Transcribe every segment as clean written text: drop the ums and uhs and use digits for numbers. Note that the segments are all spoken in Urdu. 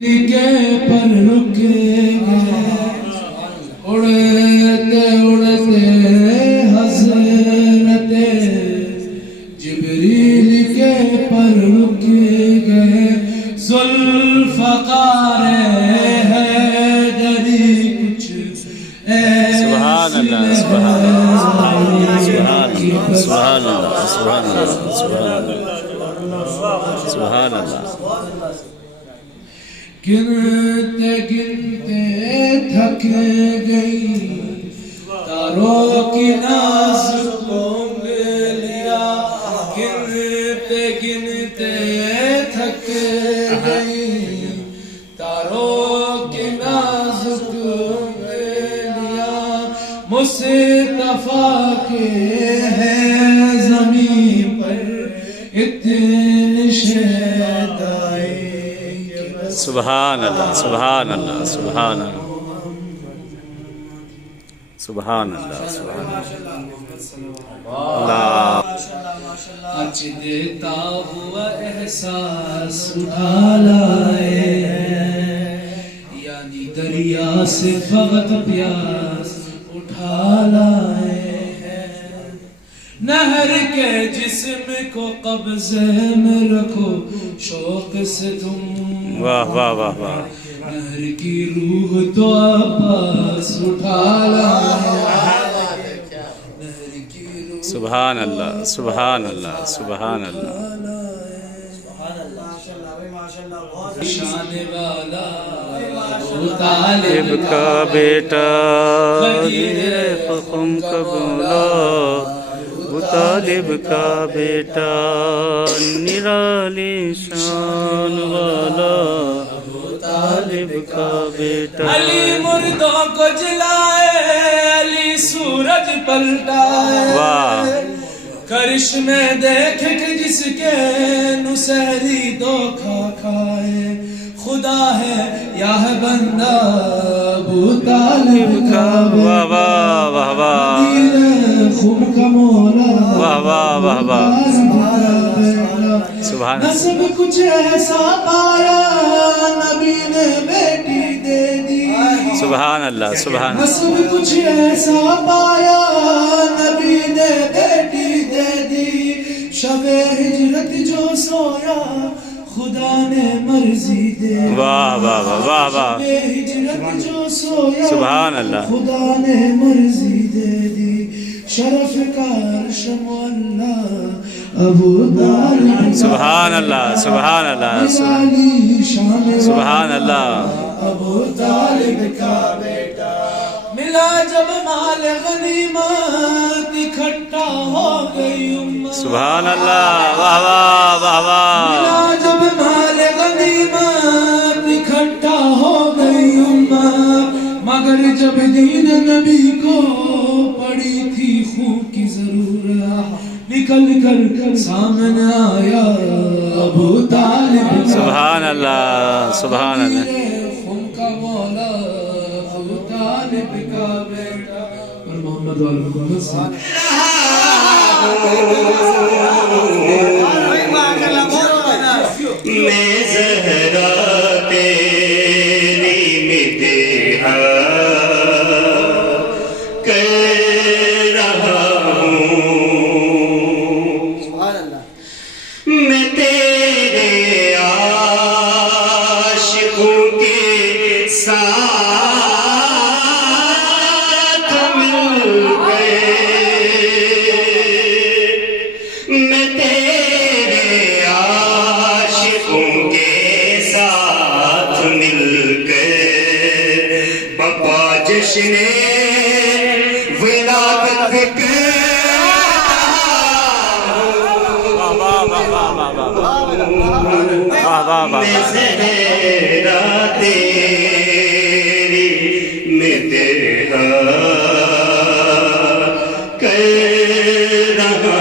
کے پر رکے گئے اڑتے اڑتے حضرت جبریل کے پر رکے گئے ذوالفقار حیدری کچھ سبحان اللہ سبحان اللہ سبحان اللہ سبحان اللہ سبحان اللہ سبحان اللہ گنتے گنتے تھک گئی تاروں کی ناز کو لیا گنتے گنتے تھک گئی تاروں کی ناز کو لیا مصطفیٰ کے ہے زمین پر اتنے شہدائے سبحان اللہ سبحان اللہ سبحان اللہ سبحان اللہ سبحان اللہ آج دیتا ہوا احساس اٹھا لائے یعنی دریا سے فقط پیاس اٹھا لائے نہر کے جسم کو قبضے میں رکھو شوق سے تم واہ واہ واہ واہ نہر کی روح تو عباس اٹھا لائے نہر کی روح سبحان اللہ سبحان اللہ سبحان اللہ شان والا ابو طالب کا بیٹا فخم کا بولا ابو طالب کا بیٹا نرالی شان والا ابو طالب کا بیٹا علی مردوں کو جلائے علی سورج پلٹائے واہ کرشمے دیکھ کے جس کے نسہری دھوکا کھائے خدا ہے یا ہے بندہ ابو طالب کا واہ واہ واہ واہ خم کا مولا واہ واہ واہ واہ سبحان نسب کچھ ایسا پایا نبی نے بیٹی دے دی سبحان اللہ سبحان نسب کچھ ایسا پایا نبی نے بیٹی دے دی شب ہجرت جو سویا خدا نے مرضی دے دی واہ واہ واہ واہ واہ شب ہجرت جو سویا سبحان اللہ خدا نے مرضی دے دی شرف کا عرش مولا ابو طالب سبحان اللہ سبحان اللہ علی شان سبحان اللہ ابو طالب کا بیٹا ملا جب مال غنیمت اکٹھا ہو گئی امت سبحان اللہ واہ واہ واہ واہ ملا جب مال غنیمت اکٹھا ہو گئی امت مگر جب دین نبی کو پڑی تھی خون کی ضرورت نکل کر سامنے آیا ابو طالب سبحان اللہ سبحان اللہ خون کا مولا ابو طالب کا بیٹا اور محمد والد میں زہرا تیری مدیحہ کر رہا ہوں میں تیرے عاشقوں کے ساتھ مل گئے میں تیرے عاشقوں کے ساتھ مل کر بپا جشن ولادت میں زہرا تیری مدیحہ کر رہا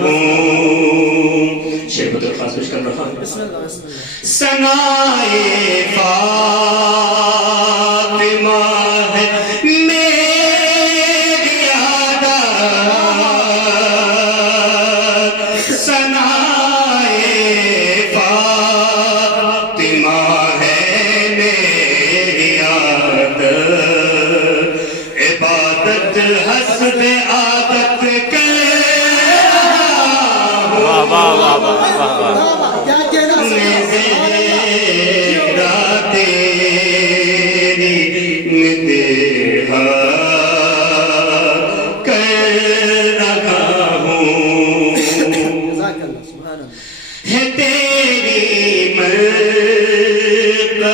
ہوں شیخ بدر خاص پیش کر رہا ہوں ثنائے فاطمہ ہے میری عادت ثنائے فاطمہ ہے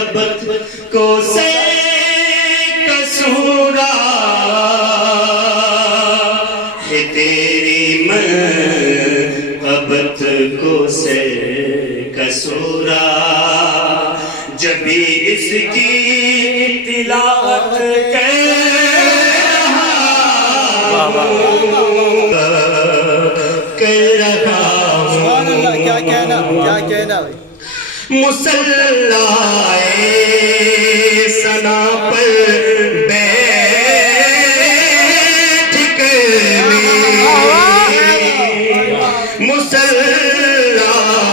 مرتبت کو سے کسورا ہے تیری مرتبت کو سے کسورا جب بھی اس کی تلاوت کر رہا ہوں کیا کہنا مصلائے ثنا پر بیٹھ کر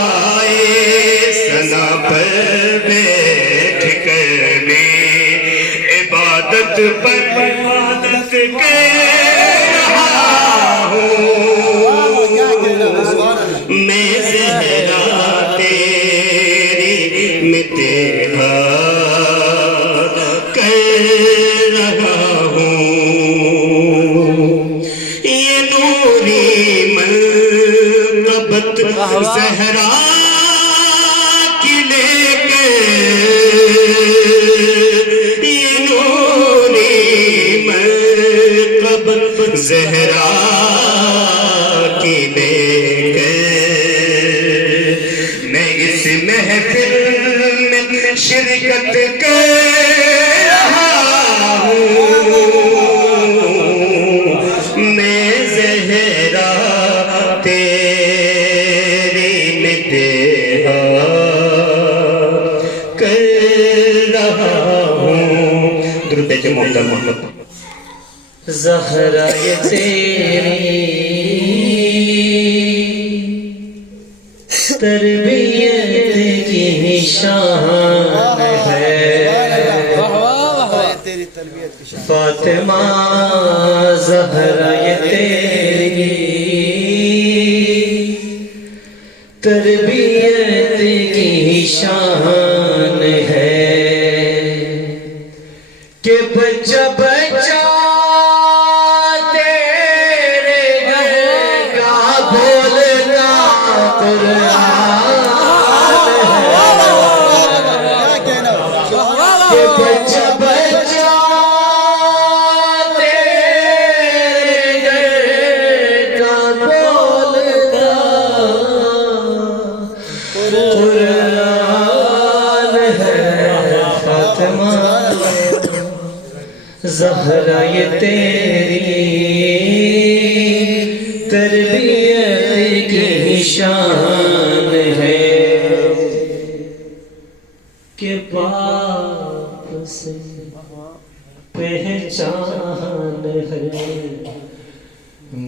مصلائے ثنا پر بیٹھ کر عبادت پر عبادت کر رہا ہوں میں زہرا تیری متحا کر رہا ہوں یہ نوری مرتبت زہرا کی لے کے یہ نوری مرتبت زہرا کی لے کے میں اس محفل میں شرکت کر رہا ہوں میں زہرا تیری متحا کر رہا ہوں درود بھیجو محمد محمد زہرا یہ تیری تربیت کی نشان ہے فاطمہ زہرا یہ تیری تربیت کی شان ہے کہ بچہ بچہ تیرے گھر کا بولنا قرآن ہے کہ بچہ بچہ تیرے گھر کا بولنا قرآن ہے فاطمہ زہرا یہ تیری تربیت کی شان ہے کہ باپ سے پہچان ہے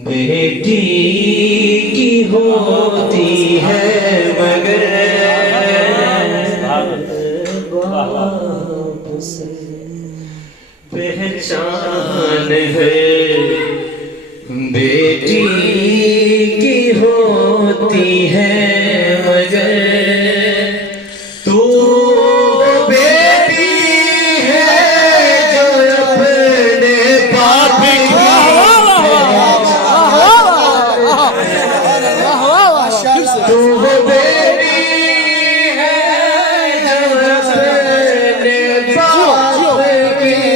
بیٹی کی ہوتی ہے مگر باپ سے پہچان ہے بیٹی کی ہوتی ہے مگر تو بیٹی ہے جو اپنے باپ کی تو بیٹی ہے جو اپنے باپ کی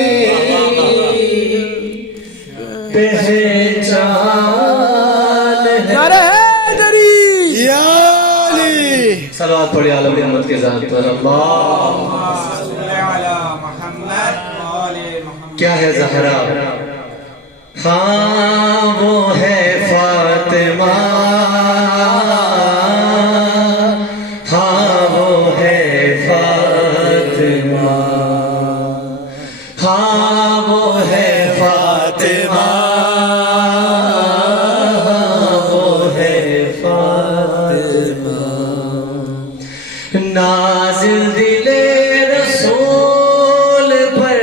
پہچان ہے صلوات پڑھیں علی محمد کے ذات پر اللہ کیا ہے زہرا ہاں وہ ہے فاطمہ ہاں وہ ہے فاطمہ ہاں وہ ہے فاطمہ نازل دل رسول پر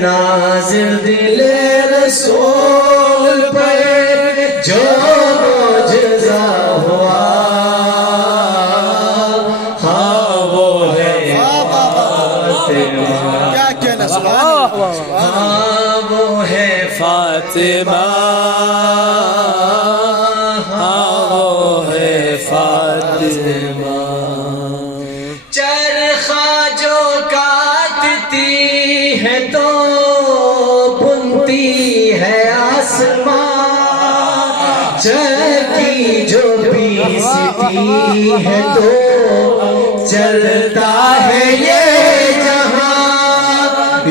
نازل دل رسول پر جو معجزہ ہوا ہاں وہ ہے فاطمہ ہاں وہ ہے فاطمہ ہاں وہ ہے فاطمہ چرخہ ہے تو چلتا ہے یہ جہاں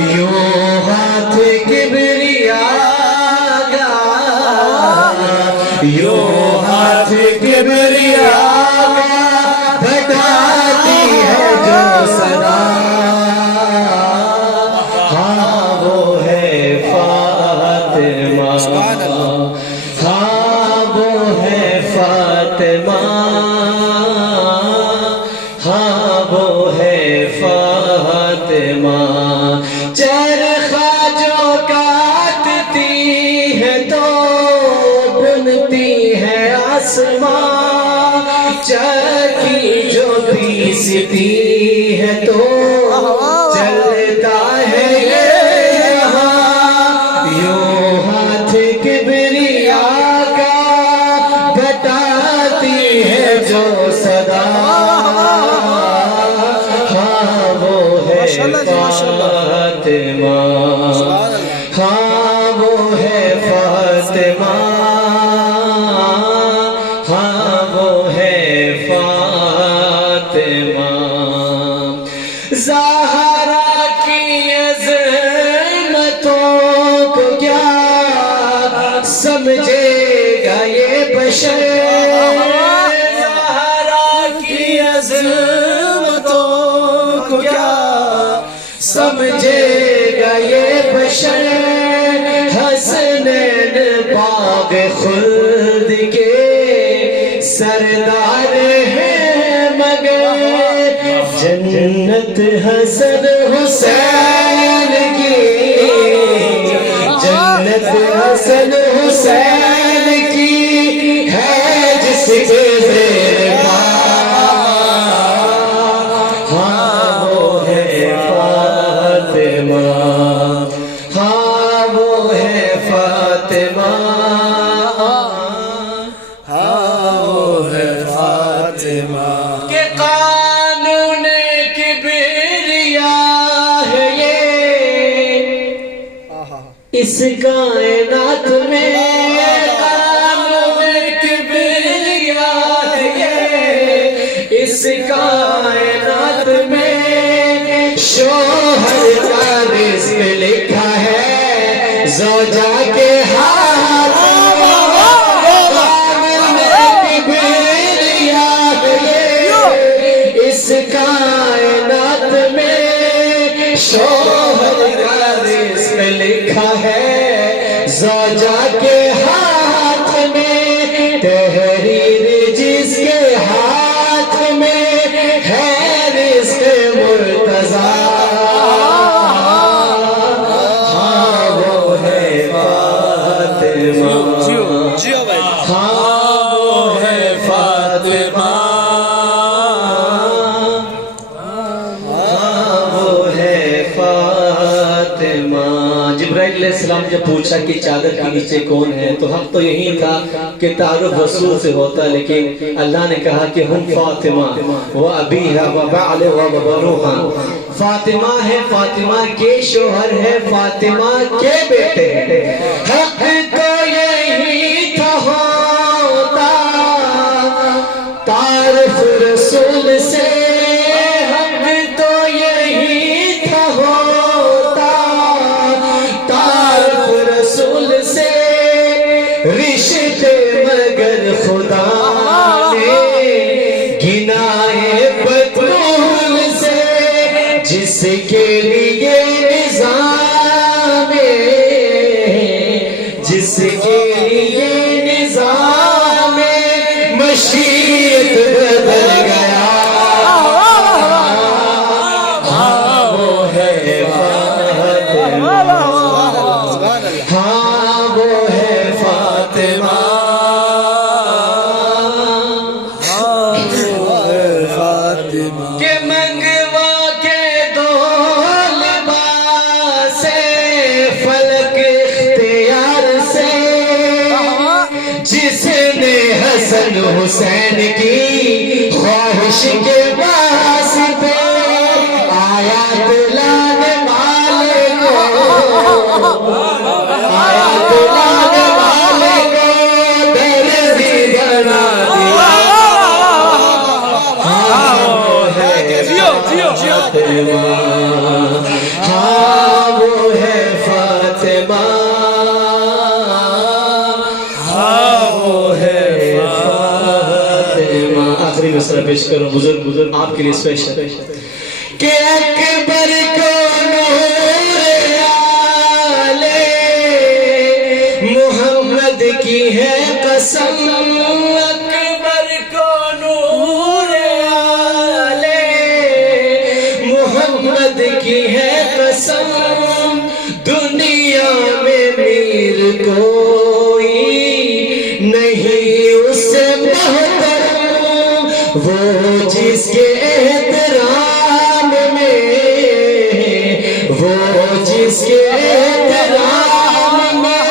یوں ہاتھ کبریا گا یوں ہاتھ کبریا بتاتی ہے جو صدا ہاں وہ ہے فاطمہ ہاں وہ ہے فاطمہ ہاں وہ ہے فاطمہ چرخا جو کاٹتی ہے تو بنتی ہے آسمان چرخی جو پیستی ہے تو چلتا ہے یہ یہاں یوں ہاتھ کبریا کا بتاتی ہے جو صدا ہاں وہ ہے فاطمہ ہاں وہ ہے فاطمہ ہاں وہ ہے فاطمہ زہرا کی عظمتوں کو کیا سمجھے گا یہ بشر زہرا کی عظمتوں کو کیا سمجھے گا یہ بشر حسنین باغ خلد کے سردار ہیں مگر جنت حسن حسین کی جنت حسن حسین کی ہے جس کے زیر ہاں وہ ہے فاطمہ ہاں وہ ہے فاطمہ ہاں وہ ہے فاطمہ کہ قانون کبریا ہے یہ اس کائنات میں قانون کبریا ہے یہ اس کائنات میں شوہر کا رزق لکھا ہے زوجہ کے ہاتھ قانون کبریا ہے یہ اس کائنات میں شوہر کا رزق لکھا ہے زوجہ کے ہاتھ میں تحریر جس کے ہاتھ میں ہے رزق مرتضی ہاں وہ ہے فاطمہ ہاں وہ ہے فاطمہ ہاں وہ ہے فاطمہ جبرائیل علیہ السلام جب پوچھا کہ چادر کے نیچے کون ہے تو حق تو یہی تھا کہ تعارف رسول سے ہوتا لیکن اللہ نے کہا کہ ہم فاطمہ و ابیہا و بعلہ و بنوہا فاطمہ ہے فاطمہ کے شوہر ہے فاطمہ کے بیٹے ہیں حق تو یہی تھا ہوتا تعارف رسول سے حق تو یہی تھا ہوتا تعارف رسول سے رشتے مگر خدا نے گنائے بطول سے جس کے لیے نظام جس کے لیے نظام مشیت بدل گیا ہاں وہ ہے فاطمہ ہاں وہ ہے فاطمہ کہ منگوا کے دو لباس فلک اختیار سے جس نے حسن حسین کی خواہش کے واسطے آیات لانے والے کو آیات لانے والے کو درزی بنا دیا فاطمہ ہاں وہ ہے فاطمہ ہاں وہ ہے فاطمہ. آخری مصرع پیش کروں بزرگ آپ کے لیے اسپیشل کہ اکبر کو نور آلے محمد کی ہے قسم اکبر کو نور آلے محمد کی ہے قسم دنیا میں میر کوئی نہیں اس سے محترم وہ جس کے احترام میں وہ جس کے احترام میں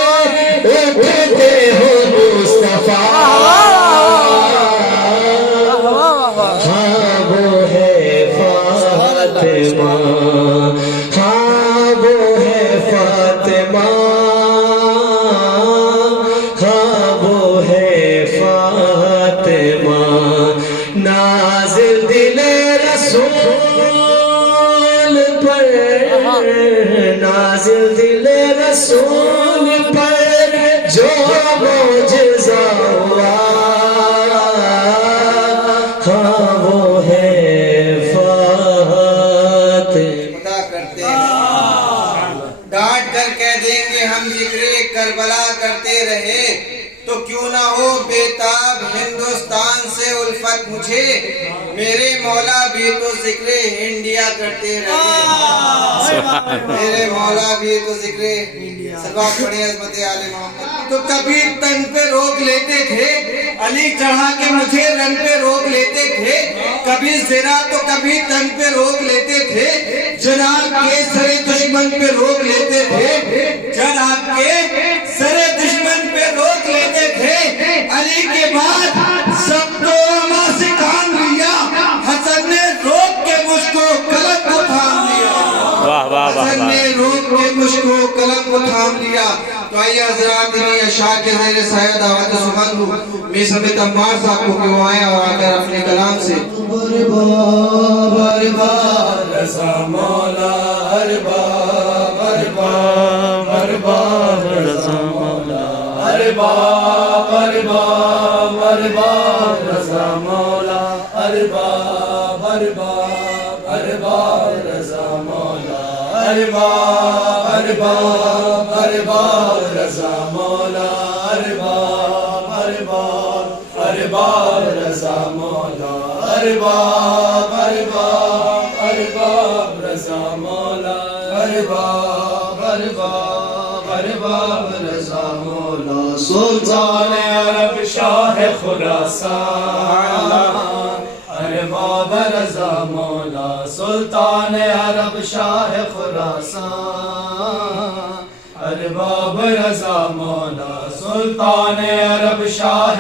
اٹھتے ہو مصطفیٰ ہاں وہ ہے فاطمہ ہاں وہ ہے فاطمہ ہاں وہ ہے فاطمہ نازل دل رسول پر نازل دل رسول پر جو معجزہ ہوا ہاں وہ ہے خدا کرتے ہیں ڈانٹ کر کہہ دیں گے ہم ذکر کربلا کرتے رہے تو کیوں نہ ہو بیتاب ہندوستان سے الفت مجھے میرے مولا بھی تو ذکر انڈیا کرتے رہے میرے مولا بھی تو ذکر سلوات پڑھیں عظمت آل محمد. تو کبھی تن پہ روک لیتے تھے علی چڑھا کے مجھے رن پہ روک لیتے تھے کبھی زرا تو کبھی تن پہ روک لیتے تھے جناب کے سر دشمن پہ روک لیتے تھے جناب کے سر دشمن پہ روک لیتے تھے علی کے بعد سب کو ماں سے کام لیا حسن نے روک کے مجھ کو قلم کو تھام لیا حسن نے روک کے مجھ کو قلم کو تھام لیا. تو آئیے حضرات دینی اشعار کے زیر سایہ دعوت سخن ہوں میں سمیت عمار صاحب کو کہ وہ آئے اور آ کر اپنے کلام سے ارباب ارباب رضا مولا ارباب ارباب ارباب رضا مولا ارباب ارباب ارباب رضا مولا ارباب ارباب ارباب رضا مولا ارباب ارباب ارباب رضا مولا ارباب ارباب ارباب رضا مولا ارباب ارباب ارباب رضا مولا ارباب ارباب ارباب رضا مولا سلطان عرب شاہ خراسان ارباب رضا مولا سلطان عرب شاہ خراسان ارباب رضا مولا سلطان عرب شاہ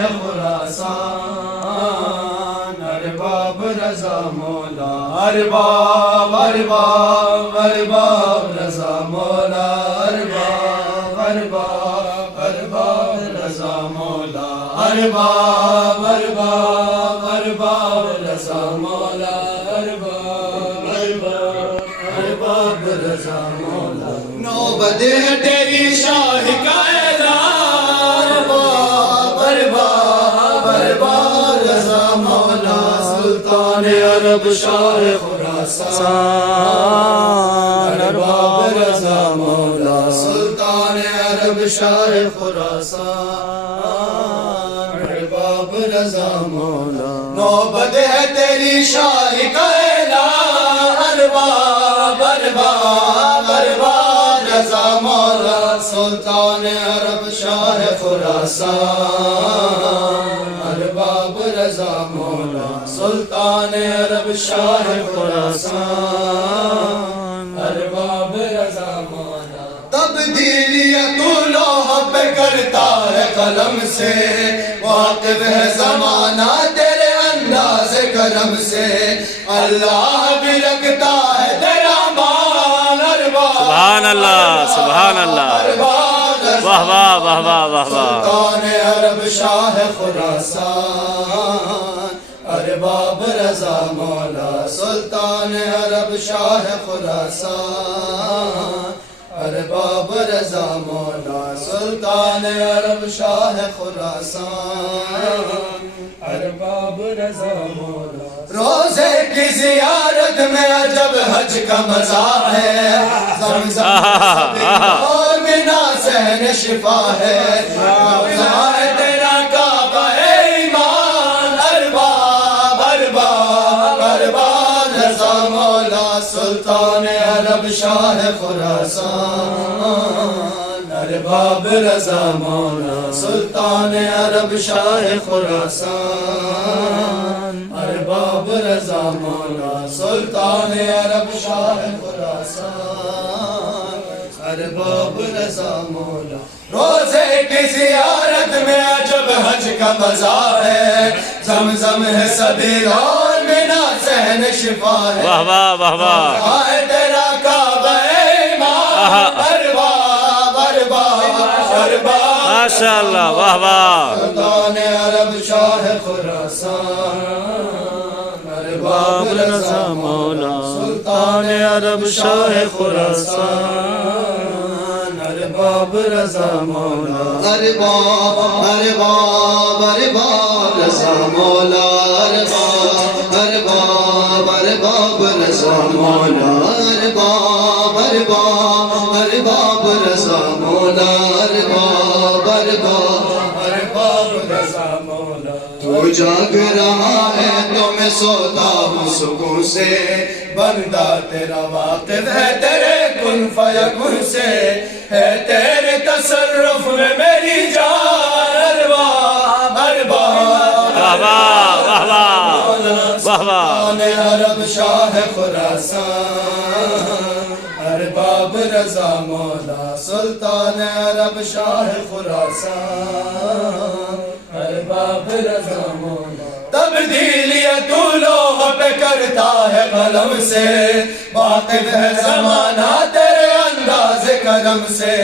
خراسان ارباب رضا مولا ارباب ارباب ارباب رضا مولا ارباب ارباب ارباب رضا مولا ارباب ارباب ارباب رضا مولا ارباب ارباب ارباب رضا مولا. نوبت ہے تیری شاہ کا اعلان ارباب ارباب ارباب رضا مولا سلطان عرب شاہ خراسان ارباب رضا مولا سلطان عرب شاہ خراسان ارباب رضا مولا. نوبت ہے تیری شاہ کا اعلان ارباب ارباب ارباب رضا مولا سلطان عرب شاہ خراسان ارباب رضا مولا سلطان عرب شاہ خراسان ارباب رضا مولا. تبدیلیت لوح پہ کرتا ہے قلم سے واقف ہے زمانہ تیرے انداز کرم سے اللہ بھی رکھتا ہے تیرا مان ارباب سبحان اللہ سبحان اللہ واہ واہ واہ واہ واہ واہ. سلطان عرب شاہ خراسان ارباب رضا مولا سلطان عرب شاہ خراسان ارباب رضا مولا سلطان عرب شاہ خراسان ارباب رضا مولا روزے کی زیارت میں عجب حج کا مزہ ہے زمزم اور مینا صحن شفا ہے تیرا کعبہ ایمان ارباب ارباب ارباب رضا مولا سلطان عرب شاہ خراسان ارباب رضا مولا سلطان عرب شاہ خراسان ارباب رضا مولا سلطان عرب شاہ خراسان ارباب رضا مولا روزے کی زیارت میں عجب حج کا مزہ ہے زمزم ہے سبیل اور مینا صحن شفا ہے واہ واہ واہ واہ تیرا کعبہ ایمان ارباب ارباب ارباب ماشاء اللہ واہ واہ سلطان عرب شاہ خراسان ارباب رضا مولا سلطان عرب شاہ خراسان ارباب رضا مولا ارباب ارباب ارباب رضا مولا ارباب ارباب ارباب رضا مولا ارباب ارباب ارباب رضا مولا ارباب ارباب ارباب رضا مولا تو جاگ رہا ہے تو میں سوتا ہوں سکون سے بندہ تیرا واقف ہے تیرے کن فیکن سے ہے تیرے تصرف میں میری جان ارباب ارباب واہ واہ واہ واہ واہ عرب شاہ خراسان ارباب رضا مولا سلطان عرب شاہ خراسان ارباب رضا مولا تبدیلیاں تو لوح پہ کرتا ہے قلم سے واقف ہے زمانہ تیرے انداز کرم سے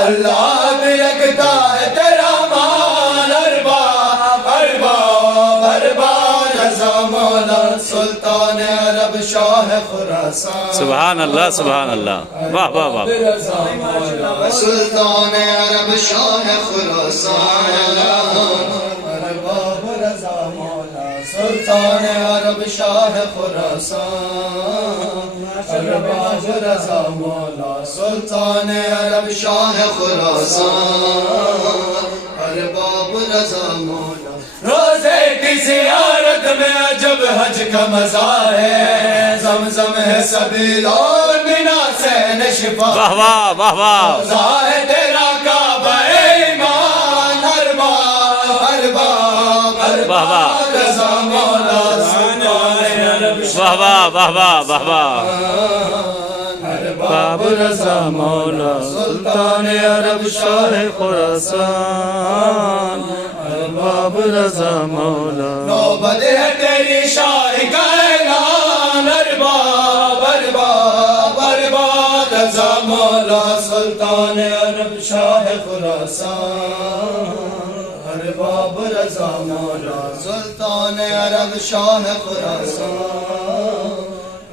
اللہ بھی رکھتا ہے تیرا مان ارباب ارباب ارباب رضا مولا سلطان عرب شاہ خراسان سبحان اللہ سبحان اللہ واہ واہ واہ رضا مولا سلطان عرب شاہ خراسان ارباب رضا مولا سلطان عرب شاہ خراسان ارباب رضا مولا سلطان عرب شاہ خراسان ارباب رضا مولا روزے کی زیارت میں عجب حج کا مزہ ہے زمزم ہے سبیل اور مینا صحن شفا واہ واہ واہ واہ ہے تیرا کعبہ ایمان ارباب ارباب واہ واہ رضا مولا سلطان عرب واہ واہ واہ واہ واہ واہ ارباب رضا مولا سلطان عرب شاہ خراسان ارباب رضا مولا نوبت ہے تیری شاہی کا اعلان ارباب ارباب ارباب رضا مولا سلطان عرب شاہ خراسان ارباب رضا مولا سلطان عرب شاہ خراسان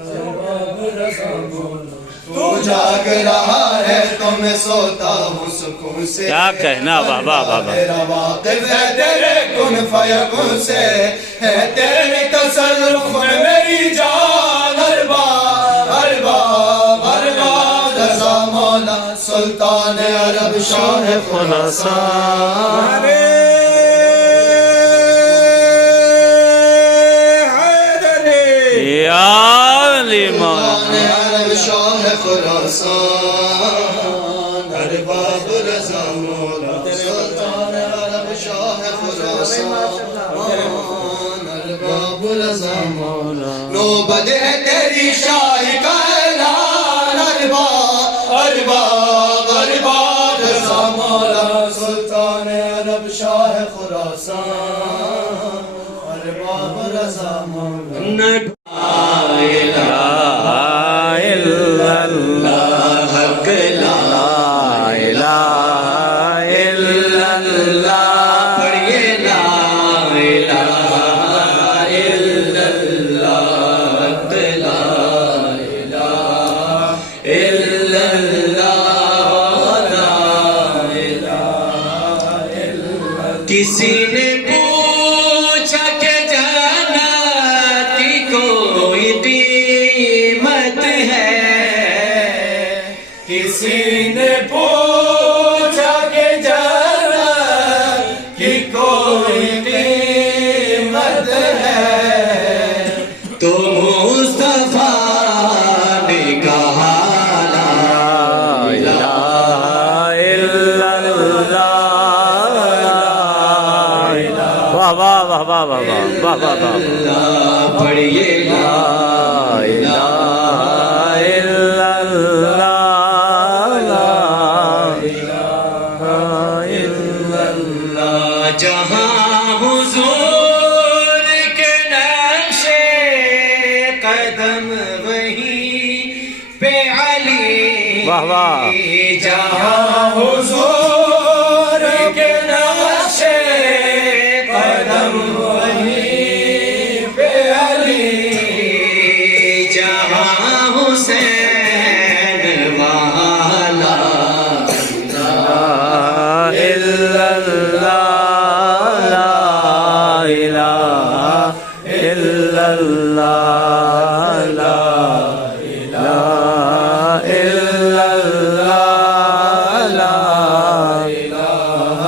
ارباب رضا مولا تو جاگ رہا ہے تو میں سوتا ہوں سکون سے کیا کہنا واہ واہ واہ واہ تیرا واقف ہے تیرے کن فیکن سے ہے تیرے تصرف میں میری جان ارباب ارباب ارباب رضا مولا سلطان عرب شاہ خراسان یا علی مولا عرب شاہ خراسان ارباب رضا مولا سلطان عرب شاہ خراسان ارباب رضا مولا نوبت ہے تیری شاہی کا اعلان ارباب ارباب ارباب رضا مولا سلطان عرب شاہ خراسان ارباب رضا مولا لا الہ الا اللہ حق لا الہ الا اللہ پڑھیے لا الہ کسی نے پوچھا کہ جنت کی کوئی قیمت ہے، کسی نے پوچھا کہ جنت کی کوئی قیمت ہے، تو مصطفیٰ نے کہا لا الہ الا اللہ، واہ واہ واہ واہ واہ واہ واہ واہ، پڑھیے لا لا الہ الا اللہ، لا الہ الا اللہ۔ جہاں حضور کے نقش قدم وہیں پہ علی، واہ واہ، جہاں حضور کے نقش قدم وہیں پہ علی، جہاں حسین وہاں لا لا الہ الا اللہ، لا الہ الا اللہ، لا الہ الا اللہ، لا الہ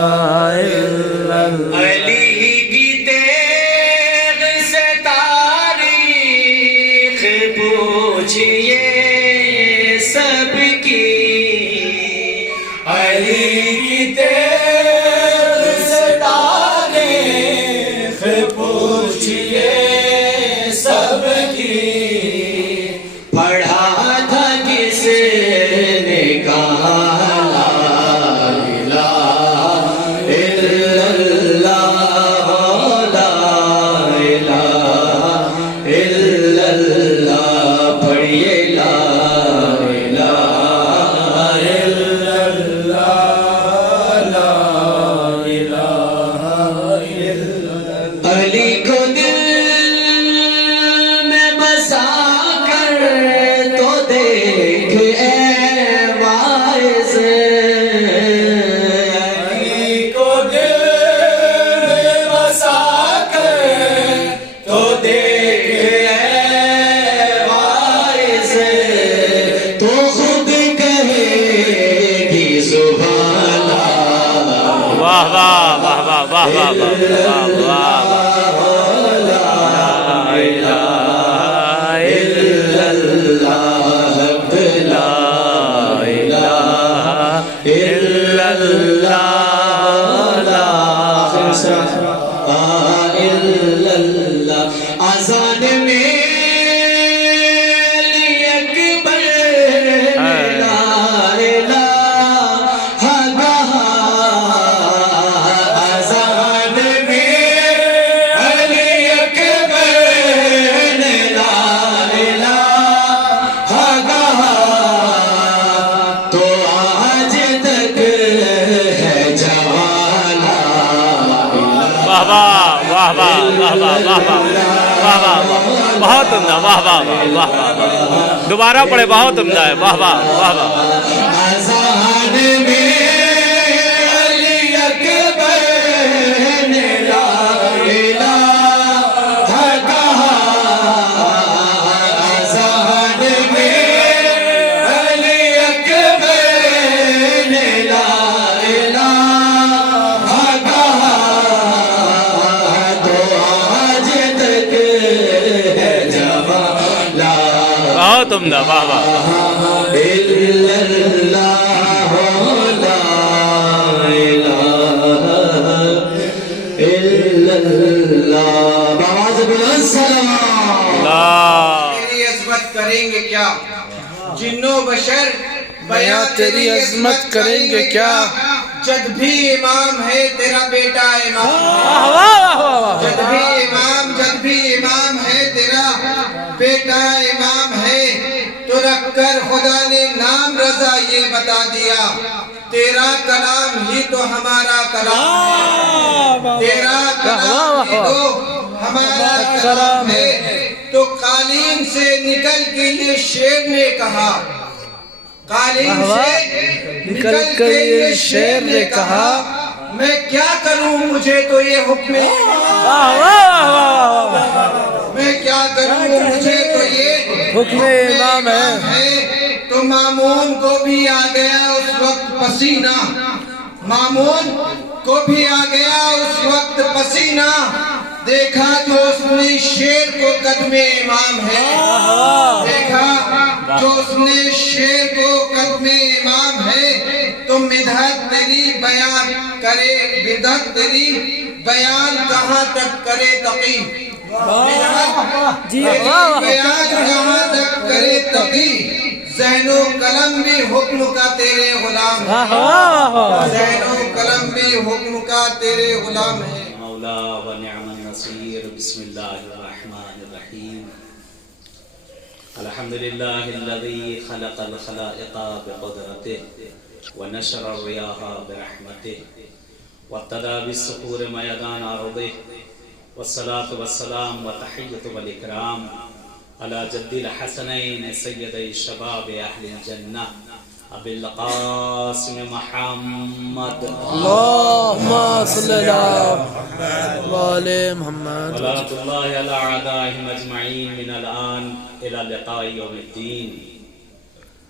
الا اللہ۔ علی کی تیغ سے تاریخ پوچھئے سب کی، علی کی تیغ سے تاریخ پوچھئے سب کی، پڑھا تھا کس نے کہا لا الہ الا اللہ، لا الہ الا اللہ، پڑھیے لا الہ الا علی کو دل میں بسا کر تو دیکھ اے واعظ، علی کو دل میں بسا کر تو دیکھ اے واعظ، تو خود کہے گی سبحان اللہ، واہ واہ واہ واہ واہ واہ واہ واہ، لا الہ الا اللہ، لا الہ الا اللہ، لا الا اللہ۔ اذان میں علی اکبر نے لا الہ کہا، اذان میں علی اکبر نے لا الہ کہا، تو آج تک ہے جوالا واہ واہ واہ واہ واہ واہ واہ واہ واہ واہ، بہت عمدہ، واہ واہ واہ واہ واہ، دوبارہ پڑھے، بہت عمدہ ہے، واہ واہ واہ واہ۔ اذان میں علی اکبر نے لا الہ کہا، اذان میں علی اکبر نے لا الہ کہا، تو آج تک ہے جوالا بہت عمدہ، واہ واہ۔ الا اللہ، لا الہ الا اللہ، بآواز بلند سلام۔ تیری عظمت کریں گے کیا جنو بشر، بیاں تیری عظمت کریں گے کیا، جد بھی امام ہے تیرا بیٹا امام، جد بھی امام ہے تیرا بیٹا امام ہے، تو رکھ کر خدا نے نام رضا یہ بتا دیا، تیرا کلام ہی تو ہمارا کلام ہے، تیرا کلام ہی تو ہمارا کلام ہے، تو قالین سے نکل کے یہ شیر نے کہا، قالین سے نکل کے یہ شیر نے کہا، میں کیا کروں مجھے تو یہ حکم میں کیا کروں مجھے تو یہ حکم امام ہے تو مامون کو بھی آ گیا اس وقت پسینہ مامون کو بھی آ گیا اس وقت پسینہ دیکھا جو اس نے شیر کو قدم امام ہے دیکھا جو اس نے شیر کو قدم امام ہے تو مدحت تیری بیان کرے بدعت تیری بیان کہاں تک کرے تقی بیان کہاں تک کرے تقی ذہن و قلم بھی حکم کا تیرے غلام ہے ذہن و قلم بھی حکم کا تیرے غلام ہے مولا و نعم النصیر بسم اللہ الرحمن الرحیم الحمدللہ الذی خلق الخلائق بقدرته ونشر الریاح برحمته وابتدى بالصخور میدان ارضه والصلاة والسلام وتحیة والاکرام على جد الحسنین سیدی شباب اہل الجنہ ابی القاسم محمد اللهم صل على وآل محمد صلاة اللہ علی اعدائهم اجمعین من الآن الى لقاء یوم الدین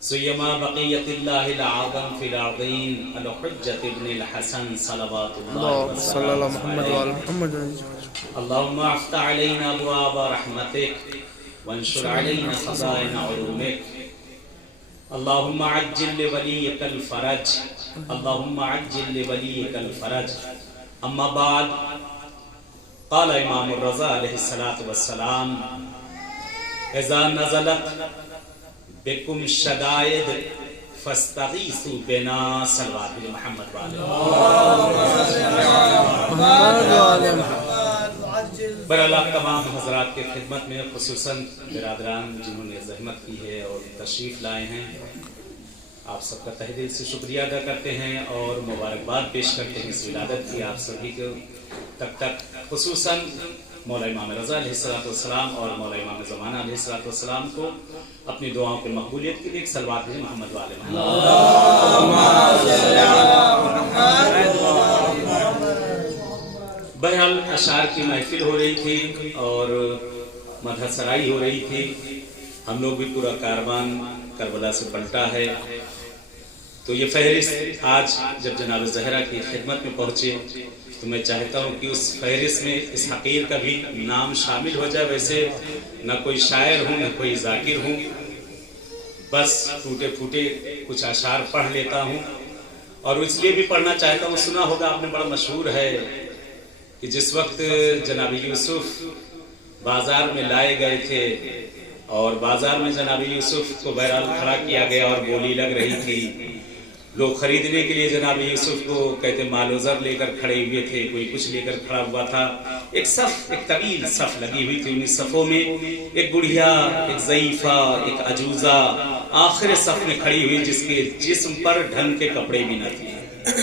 سیما بقیت اللہ العظم فی الارضین الحجت ابن الحسن صلوات اللہ صلی اللہ محمد وآل محمد اللهم افتح علينا ابواب رحمتك وانشر علينا خزائن علومك اللهم عجل لوليك الفرج اللهم عجل لوليك الفرج اما بعد قال امام الرضا علیہ الصلاۃ والسلام اذا نزلت بكم شدائد فاستغیثوا بنا صلوات محمد براللہ تمام حضرات کے خدمت میں خصوصاً برادران جنہوں نے زحمت کی ہے اور تشریف لائے ہیں آپ سب کا تہ دل سے شکریہ ادا کرتے ہیں اور مبارکباد پیش کرتے ہیں اس ولادت کی آپ سبھی کو تک خصوصاً مولا امام رضا علیہ السلام اور مولا امام زمانہ علیہ السلام کو اپنی دعاؤں کی مقبولیت کے لیے صلوات محمد والے بہرحال اشعار کی محفل ہو رہی تھی اور مدحت سرائی ہو رہی تھی ہم لوگ بھی پورا کاروان کربلا سے پلٹا ہے تو یہ فہرست آج جب جناب زہرا کی خدمت میں پہنچے تو میں چاہتا ہوں کہ اس فہرست میں اس حقیر کا بھی نام شامل ہو جائے ویسے نہ کوئی شاعر ہوں نہ کوئی ذاکر ہوں بس ٹوٹے پھوٹے کچھ اشعار پڑھ لیتا ہوں اور اس لیے بھی پڑھنا چاہتا ہوں سنا ہوگا آپ نے بڑا مشہور ہے کہ جس وقت جناب یوسف بازار میں لائے گئے تھے اور بازار میں جناب یوسف کو بہرحال کھڑا کیا گیا اور بولی لگ رہی تھی لوگ خریدنے کے لیے جناب یوسف کو کہتے مال و زر لے کر کھڑے ہوئے تھے کوئی کچھ لے کر کھڑا ہوا تھا ایک صف ایک طویل صف لگی ہوئی تھی ان صفوں میں ایک بڑھیا ایک ضعیفہ ایک عجوزہ آخر صف میں کھڑی ہوئی جس کے جسم پر ڈھنگ کے کپڑے بھی نہ تھے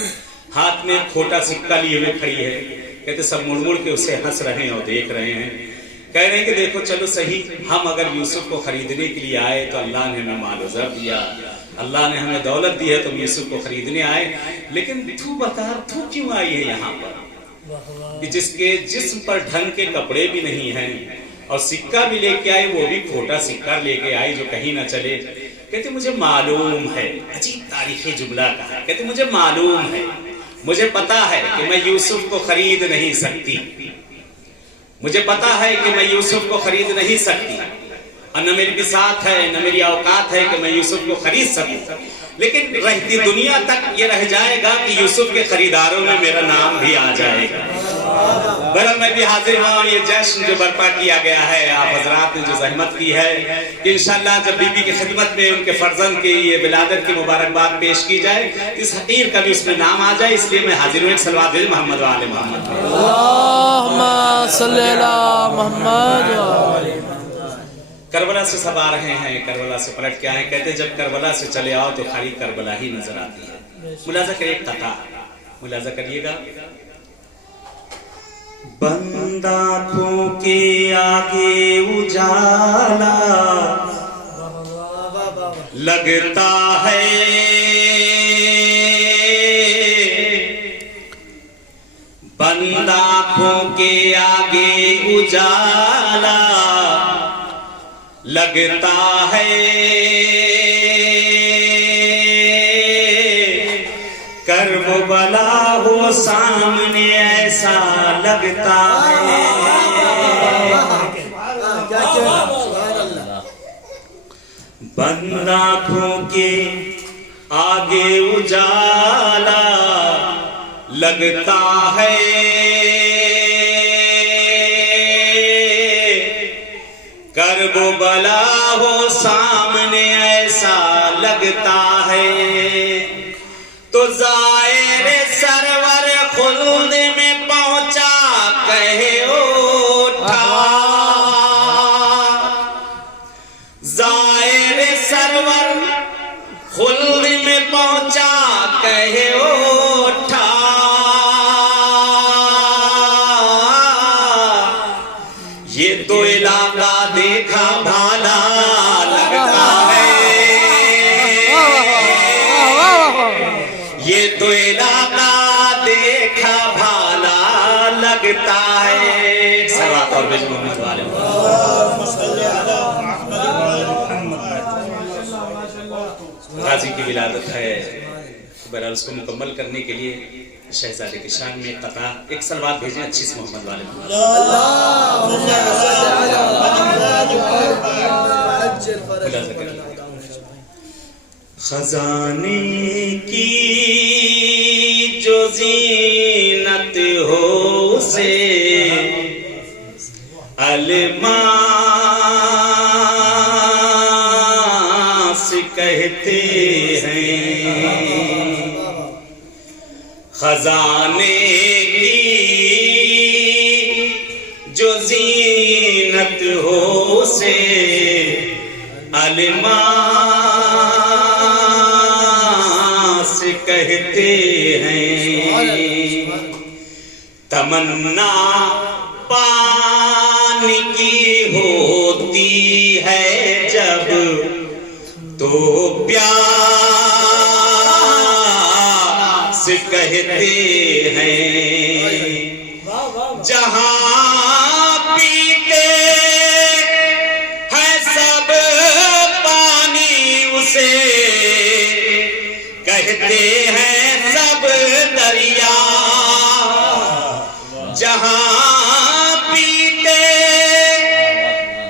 ہاتھ میں کھوٹا سکہ لیے ہوئے کھڑی ہے کہتے سب مڑ مڑ کے اسے ہنس رہے ہیں اور دیکھ رہے ہیں کہہ رہے ہیں کہ دیکھو چلو صحیح ہم اگر یوسف کو خریدنے کے لیے آئے تو اللہ نے ہمیں مال و زر دیا اللہ نے ہمیں دولت دی ہے تو یوسف کو خریدنے آئے لیکن تو بتا تو کیوں آئی ہے یہاں پر کہ جس کے جسم پر ڈھنگ کے کپڑے بھی نہیں ہیں اور سکہ بھی لے کے آئے وہ بھی کھوٹا سکہ لے کے آئی جو کہیں نہ چلے کہتے مجھے معلوم ہے عجیب تاریخی جملہ کہا کہتے مجھے معلوم ہے مجھے پتا ہے کہ میں یوسف کو خرید نہیں سکتی مجھے پتا ہے کہ میں یوسف کو خرید نہیں سکتی اور نہ میری بساط ہے نہ میری اوقات ہے کہ میں یوسف کو خرید سکوں لیکن رہتی دنیا تک یہ رہ جائے گا کہ یوسف کے خریداروں میں میرا نام بھی آ جائے گا بہرحال میں بھی حاضر ہوں یہ جشن جو برپا کیا گیا ہے آپ حضرات نے جو زحمت کی ہے کہ انشاءاللہ جب بی بی کی خدمت میں ان کے فرزند کی یہ ولادت کی مبارکباد پیش کی جائے اس حقیر کا بھی اس میں نام آ جائے اس لیے میں حاضر ہوں ایک صلوات دے محمد و آل محمد اللہم صلی اللہ محمد کربلا سے سب آ رہے ہیں کربلا سے پلٹ کے آئے کہتے جب کربلا سے چلے آؤ تو خالی کربلا ہی نظر آتی ہے ملاحظہ کریے ایک قطع ملاحظہ کریے گا بندہ آنکھوں کے آگے اجالا لگتا ہے بندہ آنکھوں کے آگے اجالا لگتا ہے، کرب بلا ہو سامنے ایسا لگتا ہے۔ بندہ آنکھوں کے آگے اجالا لگتا ہے، کرب بلا ہو سامنے ایسا لگتا ہے، تو زائر سرور خلد میں پہنچا کہے اٹھا، زائر سرور خلد میں پہنچا کہے اٹھا، یہ تو علاقہ دیکھا بھالا لگتا ہے، یہ تو علاقہ دیکھا بھالا لگتا ہے۔ سوات اور بجم محمد والے غازی کی ولادت ہے، بہرحال اس کو مکمل کرنے کے لیے شہزادے کی شان میں قطع ایک سلوات بھیجیں اچھی سے محمد والے خزانے کی جو زینت ہو اسے الماس کہتے ہیں، خزانے کی جو زینت ہو اسے الماس کہتے ہیں، تمنا پانی کی ہوتی ہے جب تو پیاس کہتے ہیں، جہاں پیتے ہیں سب پانی اسے کہتے ہیں سب دریا، جہاں پیتے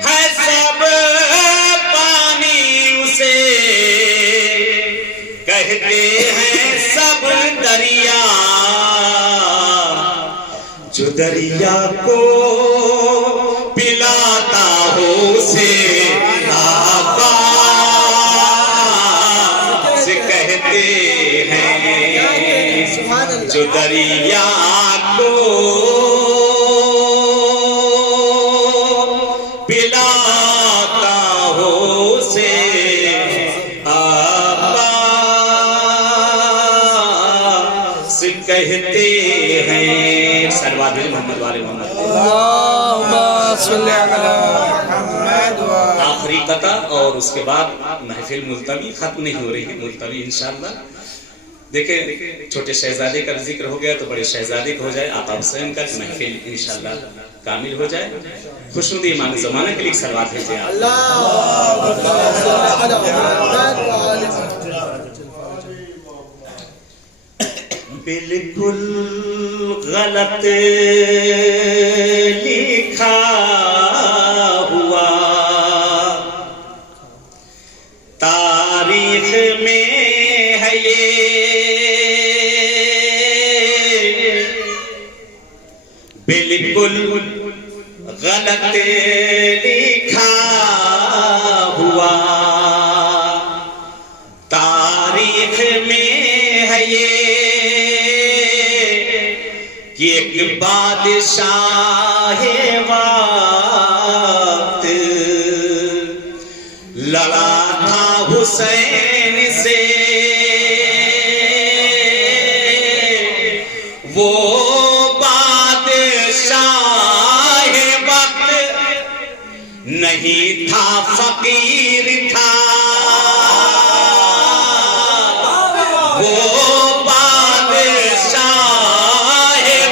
ہیں سب پانی اسے کہتے ہیں سب دریا، جو دریا کو پلاتا ہو اسے عباس کہتے ہیں، جو دریا کو پلاتا ہو اسے عباس کہتے ہیں۔ سرواد محمد والے محمد آخری قطع اور اس کے بعد محفل ملتوی ختم نہیں ہو رہی ہے، ملتوی انشاءاللہ۔ دیکھیں چھوٹے شہزادے کا ذکر ہو گیا تو بڑے شہزادے کا ہو جائے، آقا حسین کا محفل انشاءاللہ کامل ہو جائے۔ خوشنود امام زمانہ کے لیے سلوات بھیجیں آپ۔ بالکل غلط لکھا ہوا تاریخ میں ہے یہ، بالکل غلط لکھا ہوا تاریخ میں ہے یہ، کہ ایک بادشاہ وقت لڑا تھا حسین سے، وہ بادشاہ وقت نہیں تھا فقیر تھا، وہ بادشاہ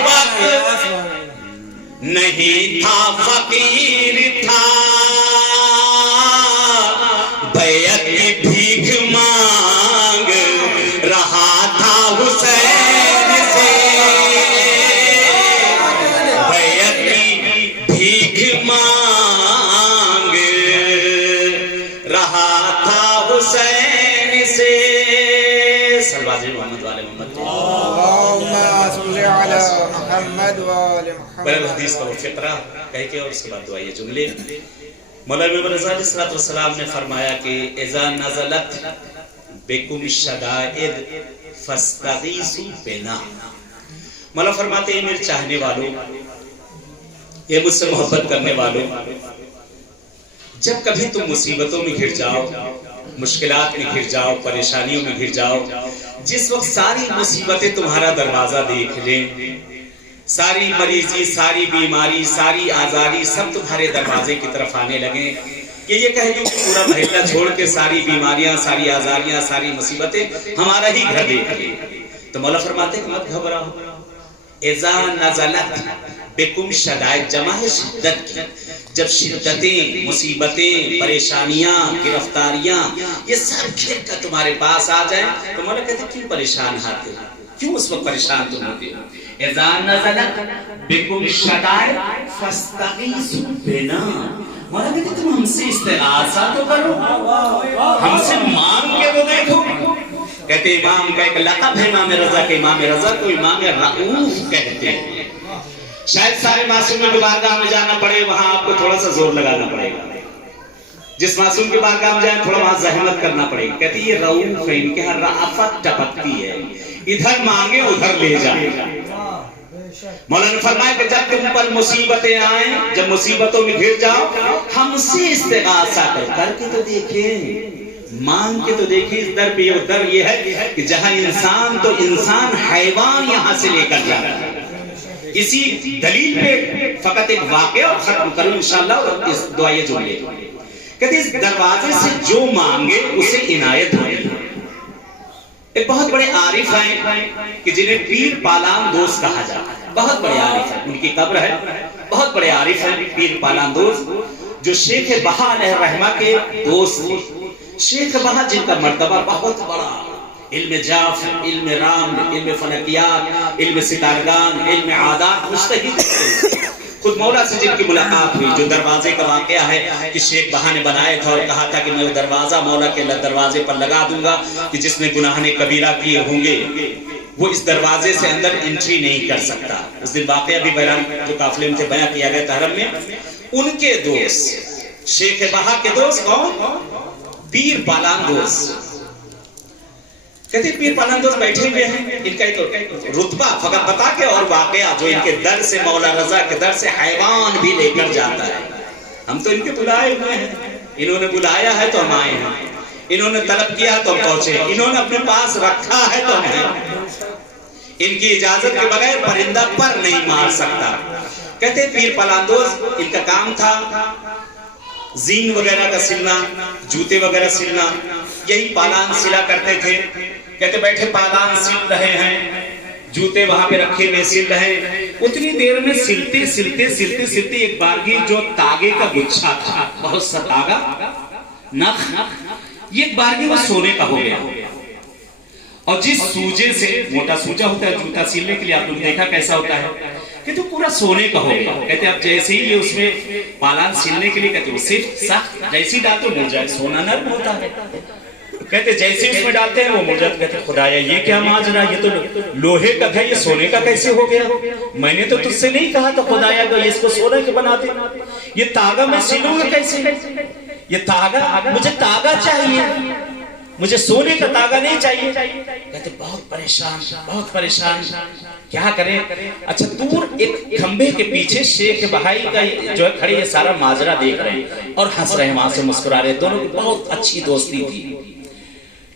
وقت محمد والے محمد کے اللہم صلی علی محمد وآل محمد. پہلے حدیث کا وہ فقرہ کہہ کے اور اس کے بعد دعائیے جملے. مولا محمد رضا علیہ السلام نے فرمایا کہ اذا نزلت بکم الشدائد فاستغیثوا بنا. مولا فرماتے ہیں میرے چاہنے والوں، یہ مجھ سے محبت کرنے والوں، جب کبھی تم مصیبتوں میں گھر جاؤ، مشکلات میں گھر جاؤ، پریشانیوں میں گھر جاؤ، جس وقت ساری مصیبتیں تمہارا دروازہ دیکھ لیں، ساری مریضی، ساری بیماری، ساری آزاری سب تمہارے دروازے کی طرف آنے لگیں، یہ کہہ دوں کہ پورا محلہ چھوڑ کے ساری بیماریاں، ساری آزاریاں، ساری مصیبتیں ہمارا ہی گھر دیکھ لیں، تو مولا فرماتے ہیں مت گھبراؤ. اذا نزلت بکم شدائد، جمع ہے شدت کی. جب شدتیں، مصیبتیں، پریشانیاں، گرفتاریاں یہ سب گھر کر تمہارے پاس آ جائیں تو مولا کہتے ہیں کیوں پریشان ہوتے ہو، کیوں اس وقت پریشان تم ہوتے ہو. اذا نزلت بکم شدائد فاستغیثوا بنا. مولا کہتے تم ہم سے استغاثہ تو کرو، ہم سے مانگ کے تو دیکھو. کہتے امام کا ایک لقب ہے امام رضا کے، امام رضا کو امام رؤوف کہتے ہیں. شاید سارے معصوموں کی بارگاہ میں جانا پڑے، وہاں آپ کو تھوڑا سا زور لگانا پڑے گا. جس معصوم کی بارگاہ میں جائیں تھوڑا وہاں زحمت کرنا پڑے گی. کہتے یہ رؤوف ہے، ان کے ہاں رأفت ٹپکتی ہے، ادھر مانگے ادھر لے جائے. مولانا نے فرمایا کہ جب تم پر مصیبتیں آئیں، جب مصیبتوں میں گھر جاؤ، ہم سے استغاثہ کر کے تو دیکھیں، مان کے تو دیکھیں. اس در پہ در یہ ہے کہ جہاں انسان تو انسان، حیوان یہاں سے لے کر جا رہا ہے. اسی دلیل پہ فقط ایک واقعہ اور ختم کروں انشاءاللہ اور اس دعائے جملے. کہتے اس دروازے سے جو مانگے اسے عنایت ہوئی. ایک بہت بڑے عارف ہیں کہ جنہیں پیر پالان دوست کہا جاتا ہے، بہت بڑے عارف ہیں، ان کی قبر ہے. بہت بڑے عارف ہیں پیر پالان دوست، جو شیخ بہا علیہ الرحمہ کے دوست تھے. شیخ بہا جن کا مرتبہ بہت بڑا، علم جاف، علم رام، علم فلکیات، علم ستارگان، علم عادات، مجتہد. خود مولا سے جن کی ملاقات ہوئی، جو دروازے کا واقعہ ہے کہ شیخ بہا نے بنایا تھا اور کہا تھا کہ میں دروازہ مولا کے دروازے پر لگا دوں گا کہ جس نے گناہ کبیرہ کیے ہوں گے وہ اس دروازے سے اندر انٹری نہیں کر سکتا. اس دن واقعہ بھی بیان جو قافلے میں تھے بیان کیا گیا تھا حرم میں. ان کے دوست شیخ بہا کے دوست کون؟ پیر پالان دوست. کہتے پیر پالان دوست بیٹھے ہوئے ہیں، ان کا ایک رتبہ فقط بتا کے اور واقعہ جو ان کے در سے، مولا رضا کے در سے حیوان بھی لے کر جاتا ہے. ہم تو ان کے بلائے ہوئے ہیں، انہوں نے بلایا ہے تو ہم آئے ہیں، انہوں نے طلب کیا تو ہم پہنچے، انہوں نے اپنے پاس رکھا ہے تو ہم ہیں. ان کی اجازت کے بغیر پرندہ پر نہیں مار سکتا. کہتے پیر پالان دوست ان کا کام تھا زین وغیرہ کا سلنا، جوتے وغیرہ سلنا، یہی پالان سلا کرتے تھے. کہتے بیٹھے پالان سل رہے ہیں، جوتے وہاں پہ رکھے ہوئے سل رہے ہیں. اتنی دیر میں سلتے سلتے سلتے سلتے ایک بارگی جو تاگے کا گچھا تھا، بہت سا تاگا، نخ، یہ ایک بارگی وہ سونے کا ہو گیا. اور جس سوجے سے، موٹا سوجا ہوتا ہے جوتا سلنے کے لیے، آپ نے دیکھا کیسا ہوتا ہے، کہتے پورا سونے کا ہو گیا. کہتے اب جیسے ہی یہ اس میں پالان سلنے کے لیے کہتے وہ صرف سخت جیسی ڈالتے مل جائے، سونا نرم ہوتا ہے. کہتے جیسے اس میں ڈالتے ہیں وہ مل جاتا. کہتے خدایا یہ کیا ماجرا، یہ تو لوہے کا تھا، یہ سونے کا کیسے ہو گیا؟ میں نے تو تجھ سے نہیں کہا تھا خدایا کہ اس کو سونے کے بنا دے. یہ تاگا میں سلوں گا کیسے؟ یہ تاگا، مجھے تاگا چاہیے، مجھے سونے کا تاگا نہیں چاہیے. کہتے بہت پریشان، بہت پریشان، کیا کریں؟ اچھا دور ایک کھمبے کے پیچھے شیخ بہائی کا جو ہے کھڑے، یہ سارا ماجرا دیکھ رہے ہیں اور ہنس رہے ہیں، وہاں سے مسکرا رہے ہیں. دونوں کی بہت اچھی دوستی تھی.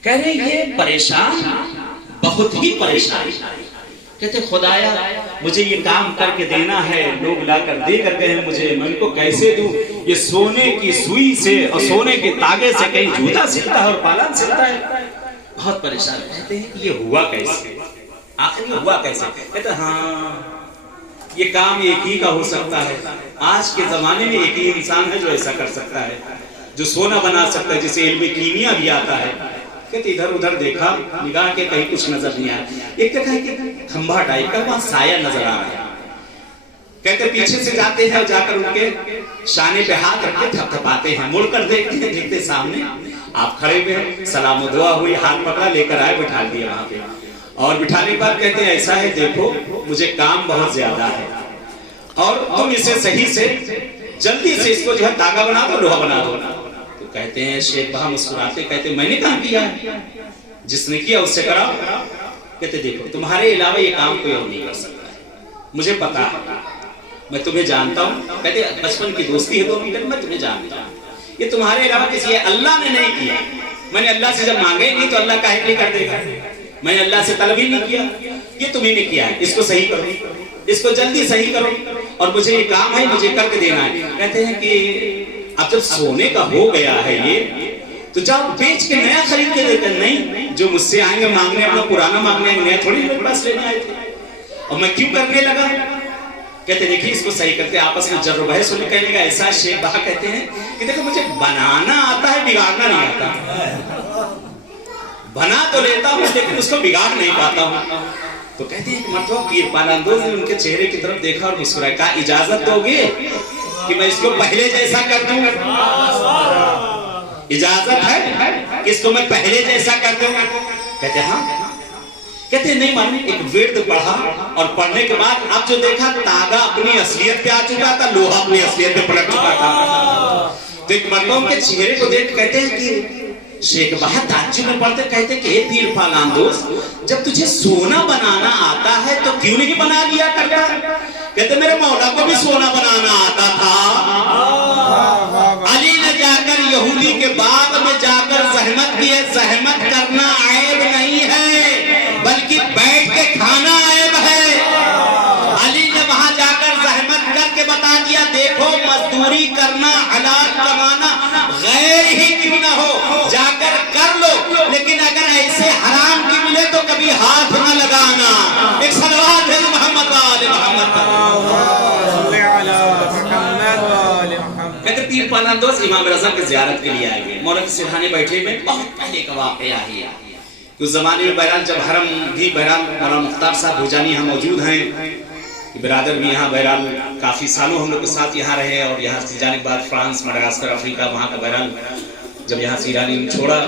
کہہ رہے یہ پریشان، بہت ہی پریشان. کہتے خدایا مجھے یہ کام کر کے دینا ہے، لوگ لا کر دے کر گئے ہیں مجھے، میں ان کو کیسے دوں؟ یہ سونے کی سوئی سے اور سونے کے تاگے سے کہیں جوتا سلتا ہے اور پالان سلتا ہے. بہت پریشان. کہتے ہیں یہ ہوا کیسے، آخر یہ ہوا کیسے؟ کہتے ہاں یہ کام ایک ہی کا ہو سکتا ہے. آج کے زمانے میں ایک ہی انسان ہے جو ایسا کر سکتا ہے، جو سونا بنا سکتا ہے، جسے علم کیمیا بھی آتا ہے. کہتے ادھر ادھر دیکھا، نگاہ کے کہیں کچھ نظر نہیں آیا. ایک دیکھا کہ کھمبا ٹائپ کا وہاں سایہ نظر آ رہا ہے. کہتے پیچھے سے جاتے ہیں اور جا کر ان کے شانے پہ ہاتھ رکھ کے تھپ تھپاتے ہیں. مڑ کر دیکھتے ہیں، دیکھتے سامنے آپ کھڑے ہوئے ہیں. سلام و دعا ہوئی، ہاتھ پکڑا، لے کر آئے، بٹھا دیا وہاں پہ. اور بٹھانے کے بعد کہتے ہیں ایسا ہے دیکھو مجھے کام بہت زیادہ ہے اور تم اسے صحیح سے جلدی سے اس کو جو ہے داغا بنا دو لوہا بنا دو. تو کہتے ہیں شیخ بہا مسکراتے کہتے ہیں میں نے کہاں کیا ہے, جس نے کیا اس سے کراؤ. کہتے دیکھو تمہارے علاوہ یہ کام کوئی اور نہیں کر سکتا ہے, مجھے پتا ہے, میں تمہیں جانتا ہوں. کہتے بچپن کی دوستی ہے 2 میٹر, میں تمہیں جانتا ہوں, یہ تمہارے علاوہ کسی ہے, اللہ نے نہیں کیا. میں نے اللہ سے جب مانگے نہیں تو اللہ کاہے نہیں کر دے گا, میں نے اللہ سے طلب ہی نہیں کیا, یہ تمہیں نے کیا ہے, اس کو صحیح کرو, اس کو جلدی صحیح کرو اور مجھے یہ کام ہے مجھے کر کے دینا ہے. کہتے ہیں کہ اب جب سونے کا ہو گیا ہے یہ تو جاؤ بیچ کے نیا خرید کے دیتے. نہیں, جو مجھ سے آئیں گے مانگنے اپنا پرانا مانگنے آئیں گے, نیا تھوڑی میرے پاس لینے آئے تھے. اور میں کیوں کرنے لگا؟ کہتے دیکھیے اس کو صحیح کرتے آپس میں جر و بحث ہونے. کہنے کا ایسا شیخ بہا کہتے ہیں کہ دیکھو مجھے بنانا آتا ہے بگاڑنا نہیں آتا, بنا تو لیتا ہوں لیکن اس کو بگاڑ نہیں پاتا ہوں. تو کہتے ہیں کہ مرتبہ پیر پالاندوز نے ان کے چہرے کی طرف دیکھا اور مسکرایا, کہا اجازت دو گے کہ میں اس کو پہلے جیسا کر دوں؟ اجازت ہے کہ اس کو میں پہلے جیسا کر دوں؟ کہتے ہاں. کہتے نہیں معلوم, ایک ورد پڑھا اور پڑھنے کے بعد اب جو دیکھا تاغا اپنی اصلیت پہ آ چکا تھا, لوہا اپنی اصلیت پہ پلٹ چکا تھا. تو ایک مرتبہ ان کے چہرے کو دیکھ کہتے ہیں کہ شیخ بہا تعجب میں پڑھتے کہتے کہ اے پیر پالاندوز جب تجھے سونا بنانا آتا ہے تو کیوں نہیں بنا لیا کرتا؟ کہتے میرے مولا کو بھی سونا بنانا آتا تھا. علی نے جا کر یہودی کے باغ میں جا کر زحمت کی ہے, زحمت کرنا عیب نہیں ہے بلکہ بیٹھ کے کھانا عیب ہے. علی نے وہاں جا کر زحمت کر کے بتا دیا دیکھو مزدوری کرنا حلال کمانا غیر ہی کیوں نہ ہو جا کر لو, لیکن اگر ایسے حرام کی ملے تو کبھی ہاتھ نہ لگانا. ایک صلوات ہے محمد آل محمد. کہتے پیر پالاندوز امام رضا کی زیارت کے لیے آئے گئے. مولا کے سرحانے بیٹھے میں بہت پہلے کا واقعہ ہے. اس زمانے میں بہرحال جب حرم بھی بہرحال مولانا مختار صاحب بھوجانی یہاں موجود ہیں, برادر بھی یہاں بہرحال کافی سالوں ہم لوگ کے ساتھ یہاں رہے اور یہاں سے جانے کے بعد فرانس مڈغاسکر افریقہ وہاں کا بہرحال جب یہاں سے ایرانی چھوڑا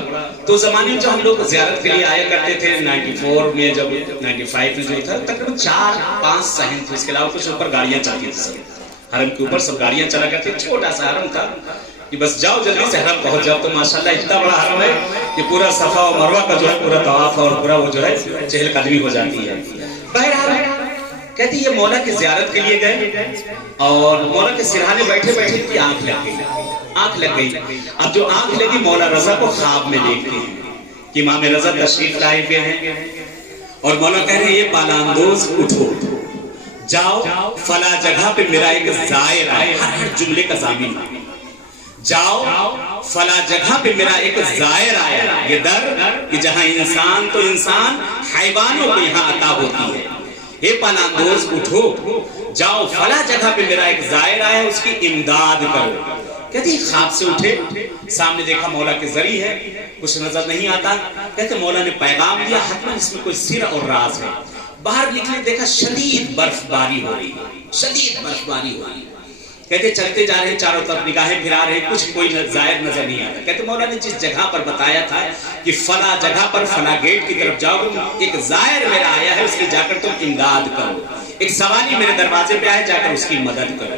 تو زمانے میں جو ہم لوگ زیارت کے لیے آیا کرتے تھے 94 میں جب 95 میں جو تھا تقریباً 4-5 صحن تھے, اس کے علاوہ کچھ اوپر گاڑیاں چلتی تھیں, حرم کے اوپر سب گاڑیاں چلا کرتے. چھوٹا سا حرم تھا کہ بس جاؤ جلدی سے حرم پہنچ جاؤ. تو ماشاءاللہ اتنا بڑا حرم ہے کہ پورا صفا و مروہ کا جو ہے پورا طواف اور پورا وہ جو ہے چہل قدمی ہو جاتی ہے. بہرحال کہتی یہ مولا کی زیارت کے لیے گئے اور مولا کے سرحانے بیٹھے بیٹھے کی آنکھ لگ گئی. اب جو آنکھ لگی مولا رضا کو خواب میں دیکھتے ہیں کہ امام رضا تشریف لائے ہوئے ہیں اور مولا کہہ رہے ہیں یہ پالاندوز اٹھو جاؤ فلاں جگہ پہ میرا ایک زائر آئے, ہر جملے کا ضامن جاؤ فلاں جگہ پہ میرا ایک زائر آیا. یہ در کہ جہاں انسان تو انسان حیوانوں کو یہاں عطا ہوتی ہے. اے پالاندوز اٹھو جاؤ فلاں جگہ پہ میرا ایک زائر آیا, اس کی امداد کرو. کہتے خواب سے اٹھے, سامنے دیکھا مولا کے ذریعہ ہے, کچھ نظر نہیں آتا. کہتے مولا نے پیغام دیا حتماً اس میں کوئی سر اور راز ہے. باہر نکلے دیکھا شدید برف باری ہو رہی ہے. کہتے چلتے جا رہے ہیں, چاروں طرف نگاہیں پھرا رہے ہیں, کچھ کوئی زائر نظر نہیں آتا. کہتے مولا نے جس جگہ پر بتایا تھا کہ فلاں جگہ پر فلاں گیٹ کی طرف جاؤ, ایک زائر میرا آیا ہے, اس کی جا کر تم امداد کرو. ایک سواری میرے دروازے پہ آئے, جا کر اس کی مدد کرو.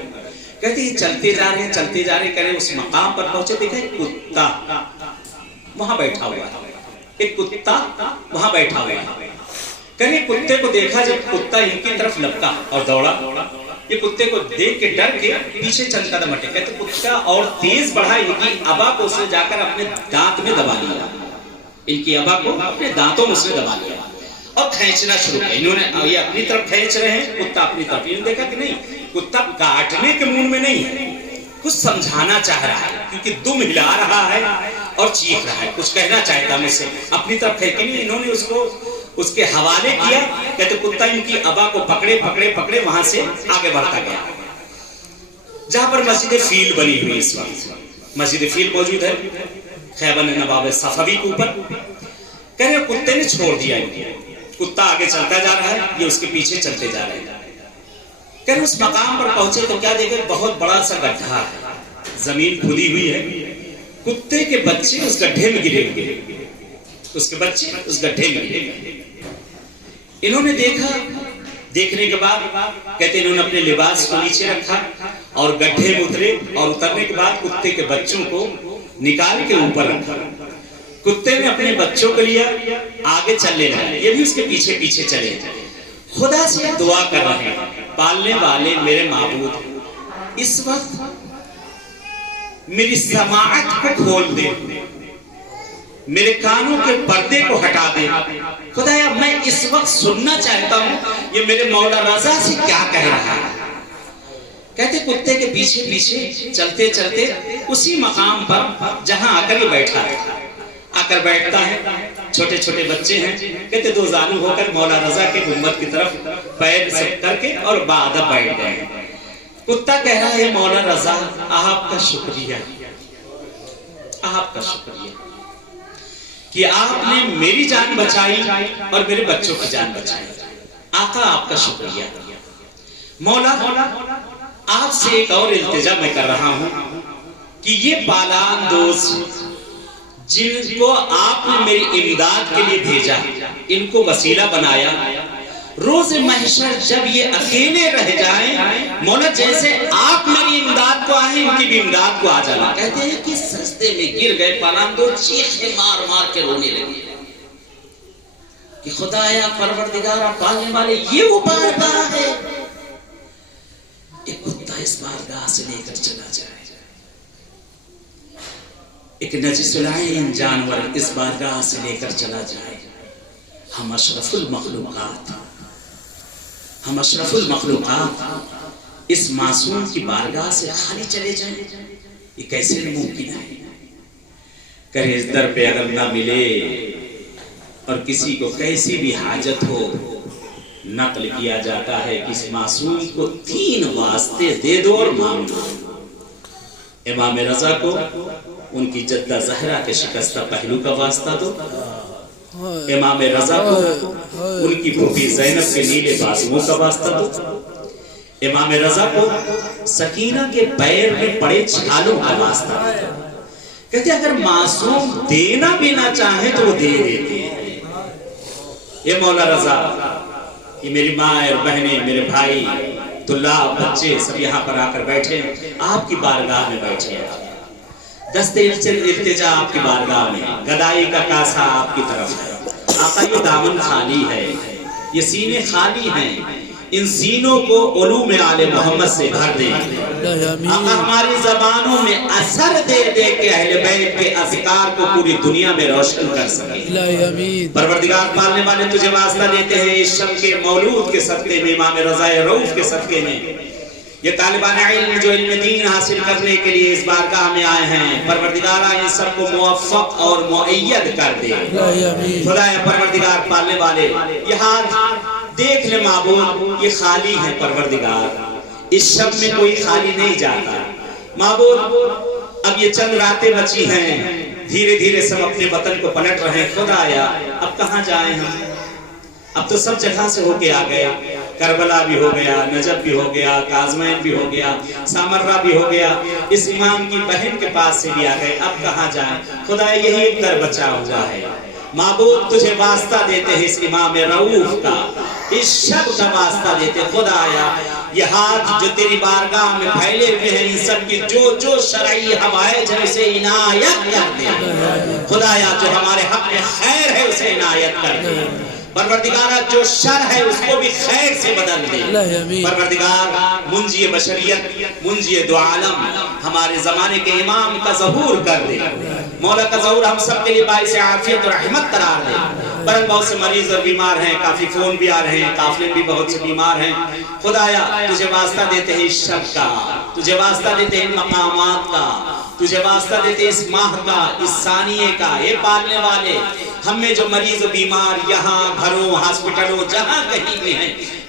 کہتے یہ چلتے جا رہے ہیں کہہ رہے اس مقام پر پہنچے, دیکھا ایک کتا وہاں بیٹھا ہوا ہے. ایک کتا وہاں بیٹھا ہوا ہے. کہنے کتے کو دیکھا, جب کتا ان کی طرف لپکا اور دوڑا, یہ کتے کو دیکھ کے ڈر کے پیچھے چلتا تھا مٹے. کہتے کتا اور تیز بڑھا, ان کی ابا کو اس نے جا کر اپنے دانت میں دبا لیا. ان کی ابا کو اپنے دانتوں میں اس نے دبا لیا اور کھینچنا شروع کیا. انہوں نے یہ اپنی طرف کھینچ رہے ہیں, کتا اپنی طرف. انہوں نے دیکھا کہ نہیں کتا کاٹنے کے موڈ میں نہیں ہے, کچھ سمجھانا چاہ رہا ہے کیونکہ دم ہلا رہا ہے اور چیخ رہا ہے, کچھ کہنا چاہتا مجھ سے. اپنی طرف کھینچ کے انہوں نے اس کو اس کے حوالے کیا. کہتے کتا ان کی ابا کو پکڑے وہاں سے آگے بڑھتا گیا جہاں پر مسجد فیل بنی ہوئی. اس وقت مسجد فیل موجود ہے خیبر نواب صفوی کے اوپر. کہہ رہے کتے نے چھوڑ دیا, کتا آگے چلتا جا رہا ہے, یہ اس کے پیچھے چلتے جا رہے ہیں. کہہ رہے اس مقام پر پہنچے تو کیا دیکھے, بہت بڑا سا گڈھا ہے, زمین کھلی ہوئی ہے. کتے کے بچے اس گڈھے میں گرے ہوئے, اس کے بچے اس گڈھے میں گرے. انہوں نے دیکھا، دیکھنے کے بعد کہتے انہوں نے اپنے لباس کو نیچے رکھا اور گڈھے میں اترے، اور اترنے کے بعد کتے کے بچوں کو نکال کے اوپر رکھا۔ کتے نے اپنے بچوں کو لیا، آگے چلنے لگا، یہ بھی اس کے پیچھے پیچھے چلے۔ خدا سے دعا کر رہے ہیں، پالنے والے میرے معبود اس وقت میری سماعت کو کھول دے، میرے کانوں کے پردے کو ہٹا دے۔ خدایا میں اس وقت سننا چاہتا ہوں یہ میرے مولا رضا سے کیا کہہ رہا ہے۔ کہتے کتے کے پیچھے پیچھے چلتے چلتے اسی مقام پر جہاں آ کر یہ بیٹھا ہے، آ کر بیٹھتا ہے۔ چھوٹے چھوٹے بچے ہیں، کہتے دو زانو ہو کر مولا رضا کے گنبد کی طرف پیر سب کر کے اور بادب بیٹھ گئے۔ کتا کہہ رہا ہے مولا رضا آپ کا شکریہ، آپ کا شکریہ کہ آپ نے میری جان بچائی اور میرے بچوں کی جان بچائی۔ آقا آپ کا شکریہ۔ مولا آپ سے ایک اور التجا میں کر رہا ہوں کہ یہ بالان دوست جن کو آپ نے میری امداد کے لیے بھیجا، ان کو وسیلہ بنایا، روز محشر جب یہ اکیلے رہ جائیں مولا جیسے آپ میری امداد کو آئیں ان کی بھی امداد کو آ جانا۔ کہتے ہیں کہ سجدے میں گر گئے، پالاندو چیخیں مار مار کے رونے لگے کہ خدایا پروردگارا پالنے والے یہ وہ بارگاہ ہے، ایک کتا اس بارگاہ سے لے کر چلا جائے، ایک نجس العین جانور اس بارگاہ سے لے کر چلا جائے۔ ہم اشرف المخلوقات، ہم اشرف المخلوقات اس معصوم کی بارگاہ سے خالی چلے جائیں، یہ کیسے ممکن ہے؟ کرے اس در پہ اگر نہ ملے اور کسی کو کیسی بھی حاجت ہو، نقل کیا جاتا ہے کہ اس معصوم کو 3 واسطے دے دو اور مانگ دو۔ امام رضا کو ان کی جدہ زہرا کے شکستہ پہلو کا واسطہ دو، امام رضا کو ان کی پھوپھی زینب کے نیلے بازوؤں کا واسطہ دو، امام رضا کو سکینہ کے پیر میں پڑے چھالوں کا واسطہ دو۔ کہتے اگر معصوم دینا بھی نہ چاہے تو وہ دے دیتے ہیں۔ یہ مولا رضا، یہ میری ماں اور بہنیں، میرے بھائی، طلاب، بچے سب یہاں پر آ کر بیٹھے، آپ کی بارگاہ میں بیٹھے ہیں، دست التجا آپ کی بارگاہ میں، گدائی کا کاسا آپ کی طرف ہے۔ آقا یہ دامن خالی ہے، یہ سینے خالی ہیں، ان سینوں کو علوم آل محمد سے بھر دیں۔ آقا ہماری زبانوں میں اثر دے دے کہ اہل بیت کے اذکار کو پوری دنیا میں روشن کر سکے۔ پروردگار پالنے والے تجھے واسطہ دیتے ہیں اس شب کے مولود کے صدقے میں، امام رضا رؤف کے صدقے میں، یہ طالبان علم جو علم دین حاصل کرنے کے لیے اس بارگاہ میں آئے ہیں، پروردگارہ ان سب کو موفق اور مؤید کر دے۔ خدا پروردگار پالنے والے یہ ہاتھ دیکھ لے معبود، یہ خالی ہے پروردگار، اس شب میں کوئی خالی نہیں جاتا معبود۔ اب یہ چند راتیں بچی ہیں، دھیرے دھیرے سب اپنے وطن کو پلٹ رہے ہیں۔ خدایا اب کہاں جائیں ہم؟ اب تو سب جگہ سے ہو کے آ گئے، کربلا بھی ہو گیا، نجف بھی ہو گیا، کاظمین بھی ہو گیا، سامرہ بھی ہو گیا، اس امام کی بہن کے پاس سے بھی آ گئے، اب کہاں جائیں؟ خدا یہی ایک در بچا ہوا ہے معبود، تجھے واسطہ دیتے ہیں اس امام رؤوف کا، اس شب کا واسطہ دیتے۔ خدایا یہ ہاتھ جو تیری بارگاہ میں پھیلے ہوئے ہیں، ان سب کی جو شرعی حوائج ہے اسے عنایت کر دے۔ خدایا جو ہمارے حق میں خیر ہے اسے عنایت کر دے، پروردگارہ جو شر ہے اس کو بھی خیر سے بدل دے۔ پروردگار منجی بشریت، منجی دو عالم، ہمارے زمانے کے امام کا ظہور کر دے، مولا کا ظہور ہم سب کے لیے باعث عافیت اور رحمت قرار دے۔ برن بہت سے مریض اور بیمار ہیں، کافی فون بھی آ رہے ہیں، قافلے بھی بہت سے بیمار ہیں۔ خدایا تجھے واسطہ دیتے ہیں اس شب کا، تجھے واسطہ دیتے ہیں مقامات کا، تجھے واسطہ دیتے اس ماہ کا، اس ثانیے کا۔ اے پالنے والے ہم میں جو مریض و بیمار یہاں گھروں ہاسپٹلوں جہاں کہیں بھی ہیں،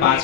5